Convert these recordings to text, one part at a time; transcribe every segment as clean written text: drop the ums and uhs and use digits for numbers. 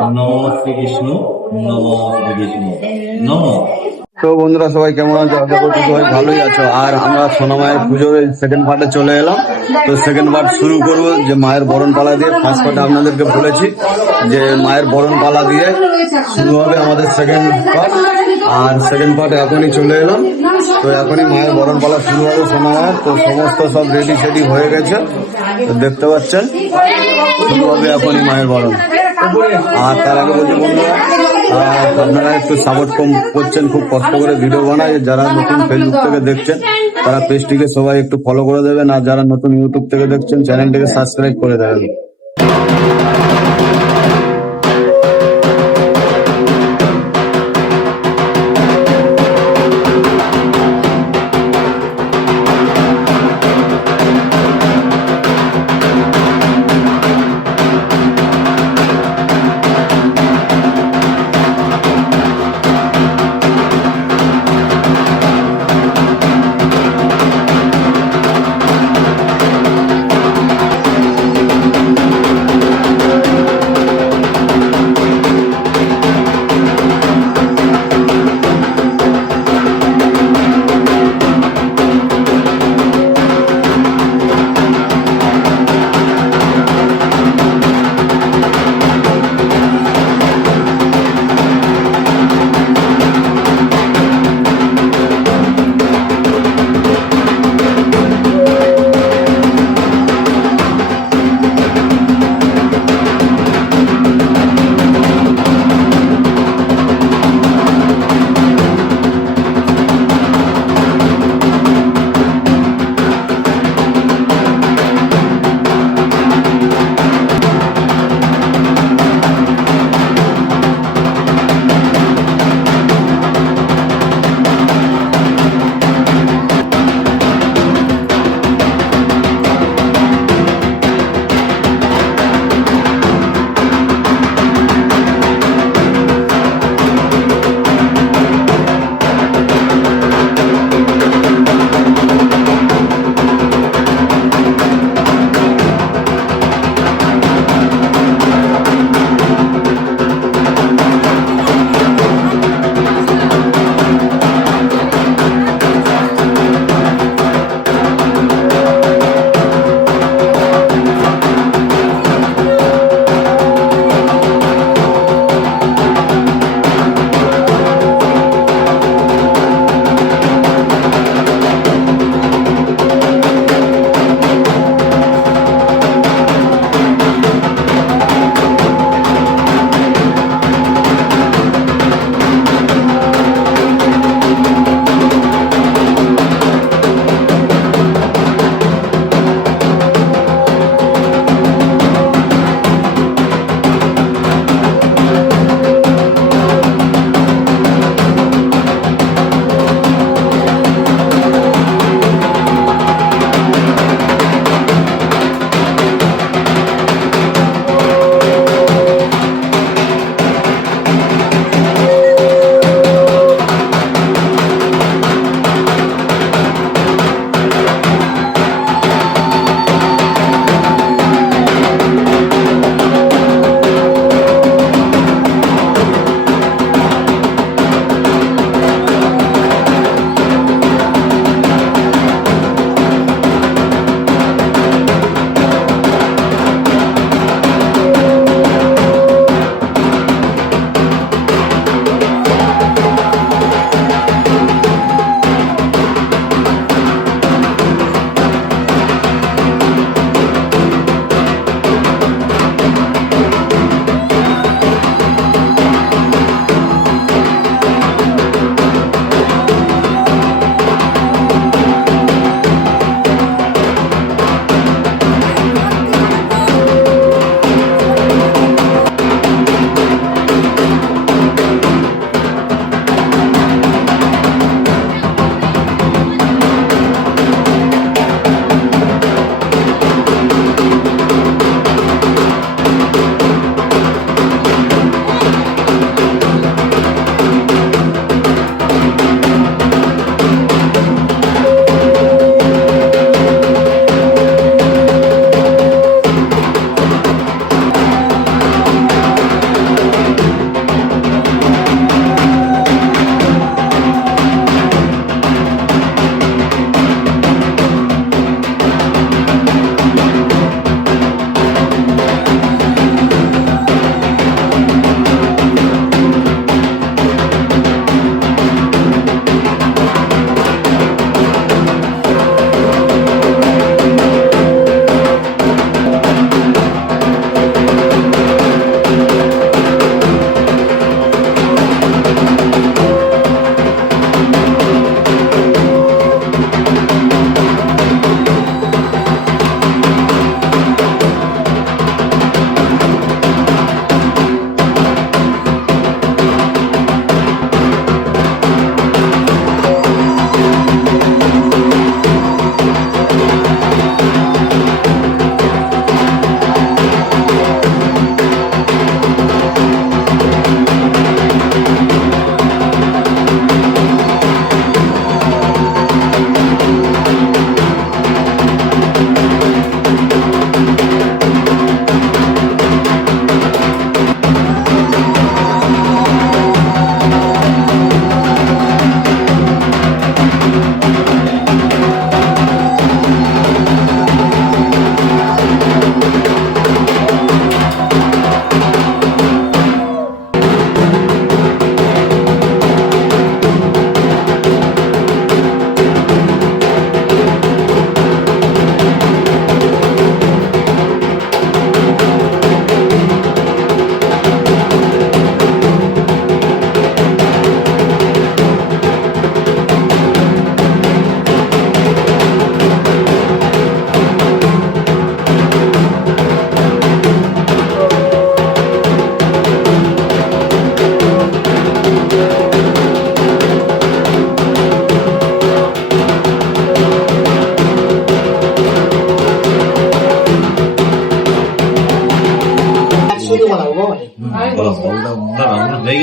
নম শ্রীকৃষ্ণ, নম শ্রীকৃষ্ণ, নম। তো বন্ধুরা সবাই কেমন আছো? আশা করছি সবাই ভালোই আছো। আর আমরা সোনামায়ের পুজোর সেকেন্ড পার্টে চলে এলাম। তো সেকেন্ড পার্ট শুরু করবো যে মায়ের বরণ পালা দিয়ে। ফার্স্ট পার্টে আপনাদেরকে বলেছি যে মায়ের বরণ পালা দিয়ে শুরু হবে আমাদের সেকেন্ড পার্ট। আর সেকেন্ড পার্টে এখনই চলে এলাম। তো এখনই মায়ের বরণ পালা শুরু হবে সোনামায়ের। তো সমস্ত সব রেডি সেডি হয়ে গেছে, তো দেখতে পাচ্ছেন শুরু হবে এখনই মায়ের বরণ। আর তার আগে বলছি বন্ধুরা, আপনারা একটু সাপোর্ট করছেন, খুব কষ্ট করে ভিডিও বানায়। যারা নতুন ফেসবুক থেকে দেখছেন তারা পেজটিকে সবাই একটু ফলো করে দেবেন, আর যারা নতুন ইউটিউব থেকে দেখছেন চ্যানেলটিকে সাবস্ক্রাইব করে দেবেন।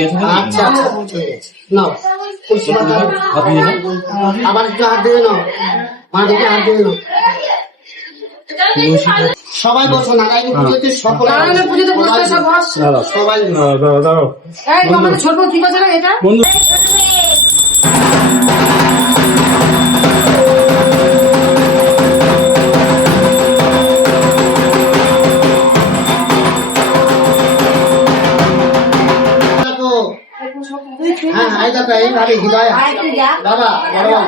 গেছে আচ্ছা আচ্ছা ঠিক আছে। নাও তুলসী পাতা আপনি না? আবার একটু হাত দিয়ে নাও মা দিকে হাত দিয়ে নাও সবাই বসো নারায়ণ পুজোতে সকলে নারায়ণ পুজোতে বসতে সব বস। সবাই এই আমাদের ছোট ঠিক আছে না এটা? দেখো। হ্যাঁ এই দেখো এইভাবে হৃদয় বাবা বাবা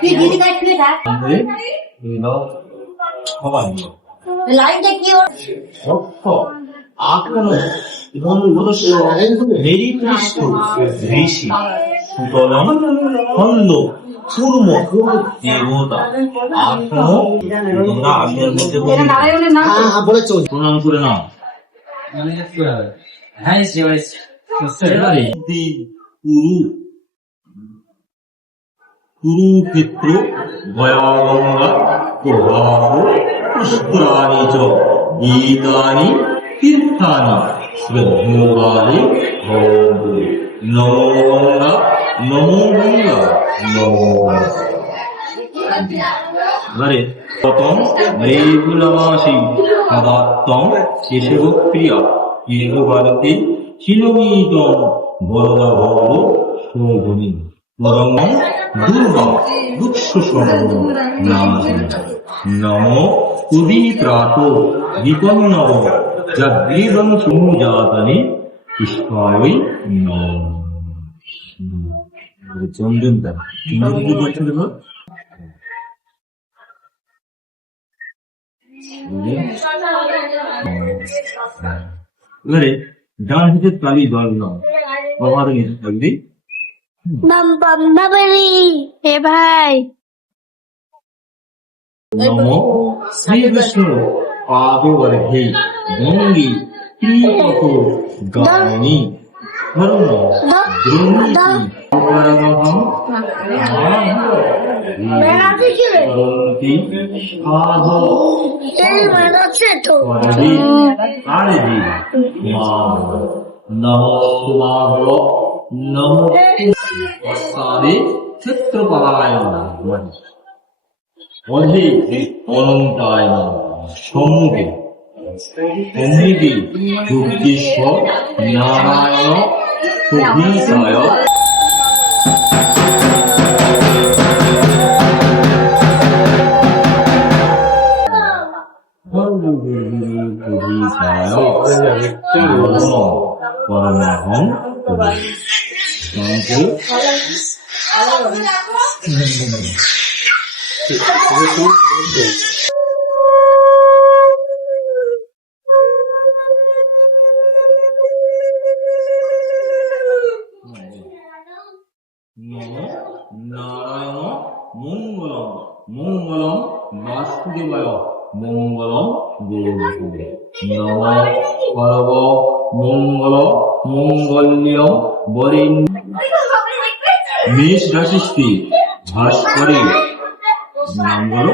কি দিদি কাট দিয়ে থাক। এই নাও। সবাই নাও। লাইনটা কি ওর? সত্য আত্মন এবং মেরি কৃষ্ণ ঋষি সুতরাং খন্ড কুর্ম দেবতা আত্ম তোমরা আসনের মধ্যে এটা নারায়ণের নাম তো? হ্যাঁ হ্যাঁ বলে চল প্রণাম করে নাও। এবারে কুরুক্ষেত্র ভয়াগঙ্গা প্রবাহ পুষ্করাণি চ গীতানি তীর্থানি শ্রদ্ধেয়ানি ভবন্তু নমো গঙ্গা নমো গঙ্গা নমো এবারে প্রথম রেগুলামাসি পদার্থম কেশব প্রিয়া কেশবারতি শিলমীতম বরদা ভব শোভনী পরম দুর্গা দুঃসম নম উদিপ্রাত বিপন্নব যগ্রীবং সমুজাতনি পুষ্পায় নম চন্দন দা চন্দন কি করছেন দেখো এবারে ডান হাতের তালি দল নাও বাবা হাতে নিচে থাকবি বাম বাম বাবারি হে ভাই নমো শ্রী বিষ্ণু পাদবর্ধে গঙ্গি ত্রিপথ গামিনী ধর্ম দ্রোণীতি পরমহং করন্তি সাধো পরদি আরদি মা নমো নমো সাদে ক্ষেত্রপালায় নমঃ অধে অনন্তায় নমঃ সম্মুখে সম্মুখে যুক্তিশ্বর নারায়ণ প্রভৃতায় পরমাহং নারায়ণ মঙ্গলম মঙ্গলম বাসুদেবায় মঙ্গলম দেবদেবে নম পরব মঙ্গল মঙ্গল্য বরিণ মেষ রাশিস্থি ভাস্করে নাম বলো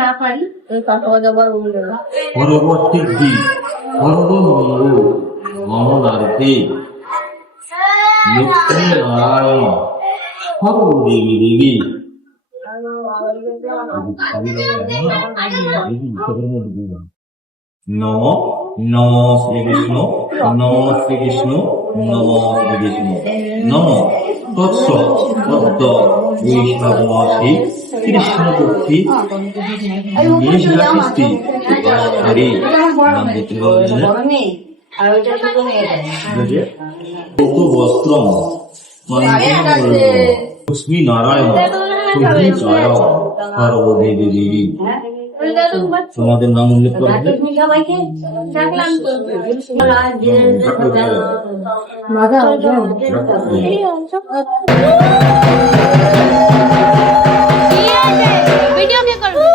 না পারি ওই কাকা যাবার বলবে পরবর্তী দিক সর্বমঙ্গল মমনার্থে লক্ষ্মী নারায়ণ সর্বদেবী দেবী নম নম শ্রীকৃষ্ণ নম শ্রীকৃষ্ণ নম শ্রীকৃষ্ণ নম তৎস তত্ত বৈশাখমাসে কৃষ্ণপক্ষে মেষ রাশিস্থি ভাস্করে নাম দিতে পারবেন বস্ত্রম লক্ষ্মী নারায়ণ সূর্যায় সর্বদেবী দেবী তোমাদের নাম উল্লেখ করবে সবাইকে ডাকলাম ভিডিও কে করবে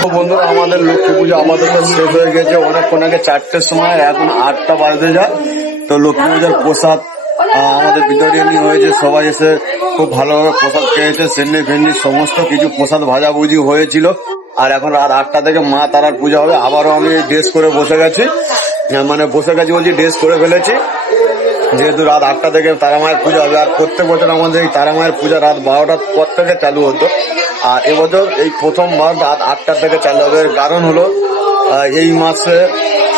তো বন্ধুরা আমাদের লক্ষ্মী পুজো আমাদের তো শেষ হয়ে গেছে অনেকক্ষণ আগে 4টের সময়, এখন 8টা বাজতে যায়। তো লক্ষ্মী পুজোর প্রসাদ আমাদের বিতরণী হয়েছে, সবাই এসে খুব ভালোভাবে প্রসাদ খেয়েছে। সেন্নি ফেন্নি সমস্ত কিছু প্রসাদ ভাজাভুজি হয়েছিল। আর এখন রাত 8টা থেকে মা তারার পূজা হবে। আবারও আমি ড্রেস করে বসে গেছি, মানে বসে গেছি বলছি ড্রেস করে ফেলেছি, যেহেতু রাত 8টা থেকে তারা মায়ের পূজা হবে। আর প্রত্যেক বছর আমাদের এই তারা মায়ের পূজা রাত 12টার পর থেকে চালু হতো, আর এবছর এই প্রথমবার রাত 8টা থেকে চালু হবে। এর কারণ হলো এই মাসে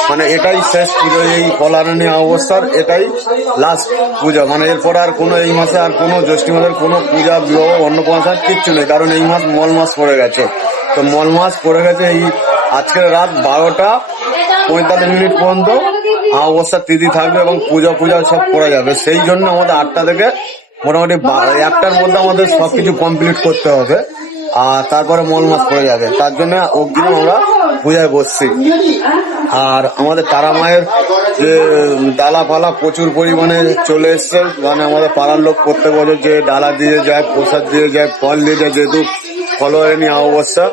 মানে এটাই শেষ পুজো, এই কলারানী অবস্থার এটাই লাস্ট পূজা। মানে এরপর আর কোনো এই মাসে আর কোনো জ্যৈষ্ঠী মাসের কোনো পূজা বিবাহ অন্নপ্রাশন কিচ্ছু নেই, কারণ এই মাস মল মাস পড়ে গেছে। তো মল মাস পড়ে গেছে, এই আজকের রাত 12:45 পর্যন্ত অবস্থার তিথি থাকবে এবং পূজা সব করা যাবে। সেই জন্য আমাদের 8টা থেকে মোটামুটি 1টার মধ্যে আমাদের সবকিছু কমপ্লিট করতে হবে, আর তারপরে মল মাস পড়ে যাবে। তার জন্য অগ্রিম আমরা পূজায় বসছি। আর আমাদের তারা মায়ের যে ডালা ফালা প্রচুর পরিমাণে চলে এসছে, মানে আমাদের পাড়ার লোক প্রত্যেক বছর যে ডালা দিয়ে যায়, প্রসাদ দিয়ে যায়, ফল দিয়ে যায়, যেহেতু ফলহারিণী অবস্থা,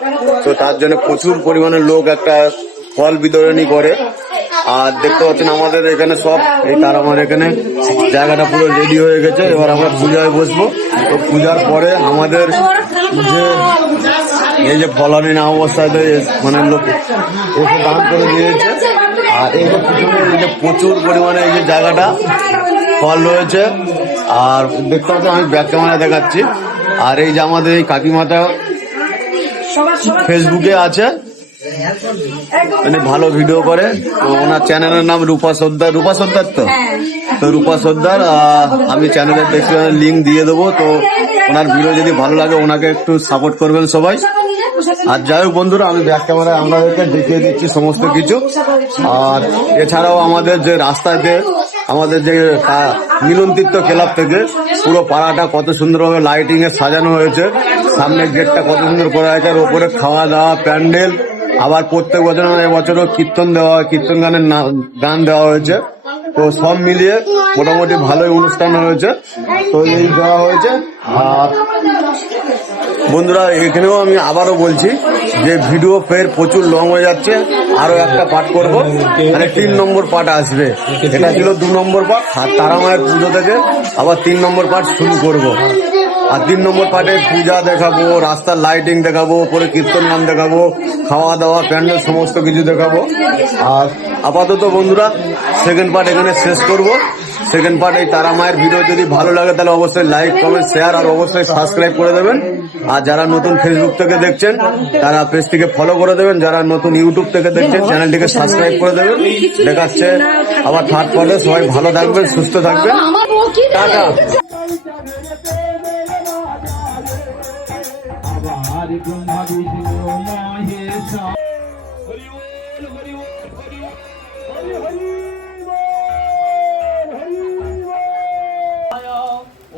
তো তার জন্য প্রচুর পরিমাণে লোক একটা ফল বিতরণী করে। আর দেখতে পাচ্ছেন আমাদের এখানে সব এই তারা মায়ের এখানে জায়গাটা পুরো রেডি হয়ে গেছে। এবার আমরা পূজায় বসবো। তো পূজার পরে আমাদের যে এই যে ফলহারিণী অবস্থায় মানে লোক এসে দান করে দিয়েছে। আর এই যে পিছনে এই যে প্রচুর পরিমাণে এই যে জায়গাটা ফল রয়েছে, আর দেখতে পাচ্ছেন আমি ব্যাক ক্যামেরা দেখাচ্ছি। আর এই যে আমাদের এই কাকিমাটা ফেসবুকে আছে, মানে ভালো ভিডিও করে, তো ওনার চ্যানেলের নাম রূপা সর্দার। রূপা সর্দার তো রূপা সর্দার, আমি চ্যানেলের ডেসক্রিপশনে লিঙ্ক দিয়ে দেবো। তো ওনার ভিডিও যদি ভালো লাগে ওনাকে একটু সাপোর্ট করবেন সবাই। আর যাই হোক বন্ধুরা, আমি ব্যাক ক্যামেরায় আপনাদেরকে দেখিয়ে দিচ্ছি সমস্ত কিছু। আর এছাড়াও আমাদের যে রাস্তাতে আমাদের যে মিলন তীর্থ ক্লাব থেকে পুরো পাড়াটা কত সুন্দরভাবে লাইটিং এ সাজানো হয়েছে, সামনের গেটটা কত সুন্দর করা হয়েছে, আর ওপরে খাওয়া দাওয়া প্যান্ডেল। আবার প্রত্যেক বছর এবছরও কীর্তন কীর্তন গান দেওয়া হয়েছে। তো সব মিলিয়ে মোটামুটি ভালোই অনুষ্ঠান হয়েছে। তো এই দেওয়া হয়েছে। আর বন্ধুরা এখানেও আমি আবারও বলছি যে ভিডিও ফের প্রচুর লং হয়ে যাচ্ছে, আরো একটা পার্ট করবো, মানে 3 নম্বর পার্ট আসবে। এটা ছিল 2 নম্বর পার্ট, আর তারা মায়ের পুজো থেকে আবার 3 নম্বর পার্ট শুরু করব। আর 3 নম্বর পার্টে পূজা দেখাবো, রাস্তার লাইটিং দেখাবো, উপরে কীর্তন গান দেখাবো, খাওয়া দাওয়া প্যান্ডেল সমস্ত কিছু দেখাবো। আর আপাতত বন্ধুরা সেকেন্ড পার্ট এখানে শেষ করব। সেকেন্ড পার্ট এই তারা মায়ের ভিডিও যদি ভালো লাগে তাহলে অবশ্যই লাইক কমেন্ট শেয়ার আর অবশ্যই সাবস্ক্রাইব করে দেবেন। আর যারা নতুন ফেসবুক থেকে দেখছেন তারা পেজটিকে ফলো করে দেবেন, যারা নতুন ইউটিউব থেকে দেখছেন চ্যানেলটিকে সাবস্ক্রাইব করে দেবেন। দেখাচ্ছে আবার থার্ড পার্টে। সবাই ভালো থাকবেন, সুস্থ থাকবেন, টাটা।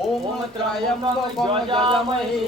ओम त्रयंबकं यजामहे